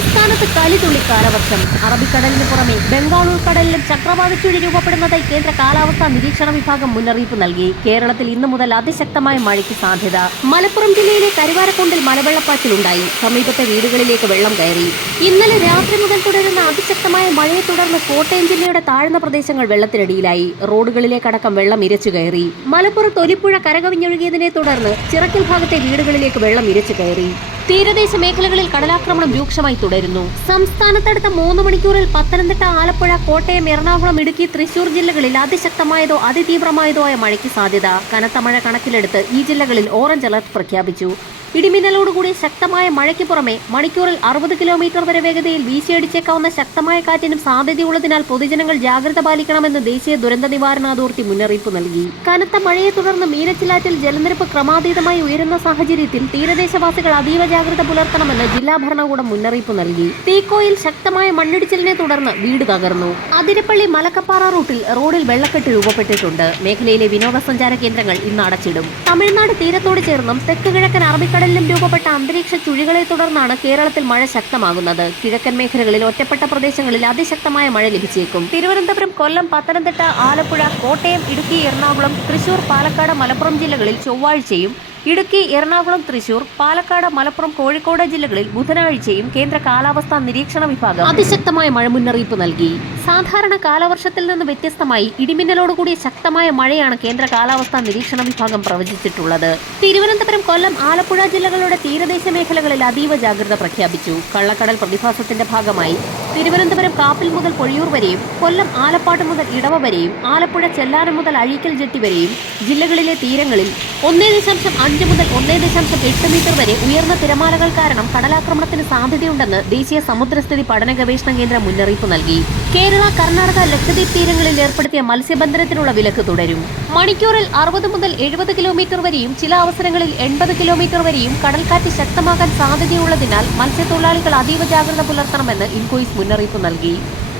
സംസ്ഥാനത്ത് കലിതുള്ളി കാലവർഷം. അറബിക്കടലിന് പുറമെ ബംഗാൾ ഉൾക്കടലിലും ചക്രവാത ചുഴി രൂപപ്പെടുന്നതായി കേന്ദ്ര കാലാവസ്ഥാ നിരീക്ഷണ വിഭാഗം മുന്നറിയിപ്പ് നൽകി. കേരളത്തിൽ ഇന്നു മുതൽ അതിശക്തമായ മഴയ്ക്ക് സാധ്യത. മലപ്പുറം ജില്ലയിലെ കരുവാരക്കുണ്ടിൽ മലവെള്ളപ്പാച്ചിലുണ്ടായി. സമീപത്തെ വീടുകളിലേക്ക് വെള്ളം കയറി. ഇന്നലെ രാത്രി മുതൽ തുടരുന്ന അതിശക്തമായ മഴയെ തുടർന്ന് കോട്ടയം ജില്ലയുടെ താഴ്ന്ന പ്രദേശങ്ങൾ വെള്ളത്തിനടിയിലായി. റോഡുകളിലേക്കടക്കം വെള്ളം ഇരച്ചു കയറി. മലപ്പുറത്ത് ഒലിപ്പുഴ കരകവിഞ്ഞൊഴുകിയതിനെ തുടർന്ന് ചിറക്കൽ ഭാഗത്തെ വീടുകളിലേക്ക് വെള്ളം ഇരച്ചു കയറി. തീരദേശ മേഖലകളിൽ കടലാക്രമണം രൂക്ഷമായി തുടരുന്നു. സംസ്ഥാനത്തടുത്ത 3 മണിക്കൂറിൽ പത്തനംതിട്ട, ആലപ്പുഴ, കോട്ടയം, എറണാകുളം, ഇടുക്കി, തൃശൂർ ജില്ലകളിൽ അതിശക്തമായതോ അതിതീവ്രമായതോ ആയ മഴയ്ക്ക് സാധ്യത. കനത്ത മഴ കണക്കിലെടുത്ത് ഈ ജില്ലകളിൽ ഓറഞ്ച് അലർട്ട് പ്രഖ്യാപിച്ചു. ഇടിമിന്നലോടുകൂടി ശക്തമായ മഴയ്ക്ക് പുറമെ മണിക്കൂറിൽ 60 കിലോമീറ്റർ വരെ വേഗതയിൽ വീശിയടിച്ചേക്കാവുന്ന ശക്തമായ കാറ്റിനും സാധ്യതയുള്ളതിനാൽ പൊതുജനങ്ങൾ ജാഗ്രത പാലിക്കണമെന്ന് ദേശീയ ദുരന്ത നിവാരണ അതോറിറ്റി മുന്നറിയിപ്പ് നൽകി. കനത്ത മഴയെ തുടർന്ന് മീനച്ചിലാറ്റിൽ ജലനിരപ്പ് ക്രമാതീതമായി ഉയരുന്ന സാഹചര്യത്തിൽ തീരദേശവാസികൾ അതീവ ജാഗ്രത പുലർത്തണമെന്ന് ജില്ലാ ഭരണകൂടം മുന്നറിയിപ്പ് നൽകി. തീക്കോയിൽ ശക്തമായ മണ്ണിടിച്ചിലിനെ തുടർന്ന് വീട് തകർന്നു. അതിരപ്പള്ളി മലക്കപ്പാറ റൂട്ടിൽ റോഡിൽ വെള്ളക്കെട്ട് രൂപപ്പെട്ടിട്ടുണ്ട്. മേഖലയിലെ വിനോദസഞ്ചാര കേന്ദ്രങ്ങൾ ഇന്ന് അടച്ചിടും. തമിഴ്നാട് തീരത്തോട് ചേർന്നും തെക്ക് കിഴക്കൻ അറബിക്കടലിലും രൂപപ്പെട്ട അന്തരീക്ഷ ചുഴികളെ തുടർന്നാണ് കേരളത്തിൽ മഴ ശക്തമാകുന്നത്. കിഴക്കൻ മേഖലകളിൽ ഒറ്റപ്പെട്ട പ്രദേശങ്ങളിൽ അതിശക്തമായ മഴ ലഭിച്ചേക്കും. തിരുവനന്തപുരം, കൊല്ലം, പത്തനംതിട്ട, ആലപ്പുഴ, കോട്ടയം, ഇടുക്കി, എറണാകുളം, തൃശൂർ, പാലക്കാട്, മലപ്പുറം ജില്ലകളിൽ ചൊവ്വാഴ്ചയും, ഇടുക്കി, എറണാകുളം, തൃശൂർ, പാലക്കാട്, മലപ്പുറം, കോഴിക്കോട് ജില്ലകളിൽ ബുധനാഴ്ചയും കേന്ദ്ര കാലാവസ്ഥാ നിരീക്ഷണ വിഭാഗം അതിശക്തമായ മഴ മുന്നറിയിപ്പ് നൽകി. സാധാരണ കാലവർഷത്തിൽ നിന്ന് വ്യത്യസ്തമായി ഇടിമിന്നലോടുകൂടിയ ശക്തമായ മഴയാണ് കേന്ദ്ര കാലാവസ്ഥാ നിരീക്ഷണ വിഭാഗം പ്രവചിച്ചിട്ടുള്ളത്. തിരുവനന്തപുരം, കൊല്ലം, ആലപ്പുഴ ജില്ലകളുടെ തീരദേശ മേഖലകളിൽ അതീവ ജാഗ്രത പ്രഖ്യാപിച്ചു. കള്ളക്കടൽ പ്രതിഭാസത്തിന്റെ ഭാഗമായി തിരുവനന്തപുരം കാപ്പിൽ മുതൽ പൊഴിയൂർ വരെയും, കൊല്ലം ആലപ്പാട് മുതൽ ഇടവ വരെയും, ആലപ്പുഴ ചെല്ലാനം മുതൽ അഴീക്കൽ ജെട്ടി വരെയും ജില്ലകളിലെ തീരങ്ങളിൽ 1.5 മുതൽ 1.8 മീറ്റർ വരെ ഉയർന്ന തിരമാലകൾ കാരണം കടലാക്രമണത്തിന് സാധ്യതയുണ്ടെന്ന് ദേശീയ സമുദ്രസ്ഥിതി പഠന ഗവേഷണ കേന്ദ്രം മുന്നറിയിപ്പ് നൽകി. കേരള, കർണാടക, ലക്ഷദ്വീപ് തീരങ്ങളിൽ ഏർപ്പെടുത്തിയ മത്സ്യബന്ധനത്തിനുള്ള വിലക്ക് തുടരും. മണിക്കൂറിൽ 60 മുതൽ 70 കിലോമീറ്റർ വരെയും ചില അവസരങ്ങളിൽ 80 കിലോമീറ്റർ വരെയും കടൽക്കാറ്റ് ശക്തമാകാൻ സാധ്യതയുള്ളതിനാൽ മത്സ്യത്തൊഴിലാളികൾ അതീവ ജാഗ്രത പുലർത്തണമെന്ന് ഇൻകോയിസ് മുന്നറിയിപ്പ് നൽകി.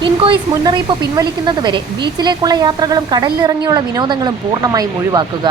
ഇൻകോയിസ് മുന്നറിയിപ്പ് പിൻവലിക്കുന്നതുവരെ ബീച്ചിലേക്കുള്ള യാത്രകളും കടലിലിറങ്ങിയുള്ള വിനോദങ്ങളും പൂർണ്ണമായും ഒഴിവാക്കുക.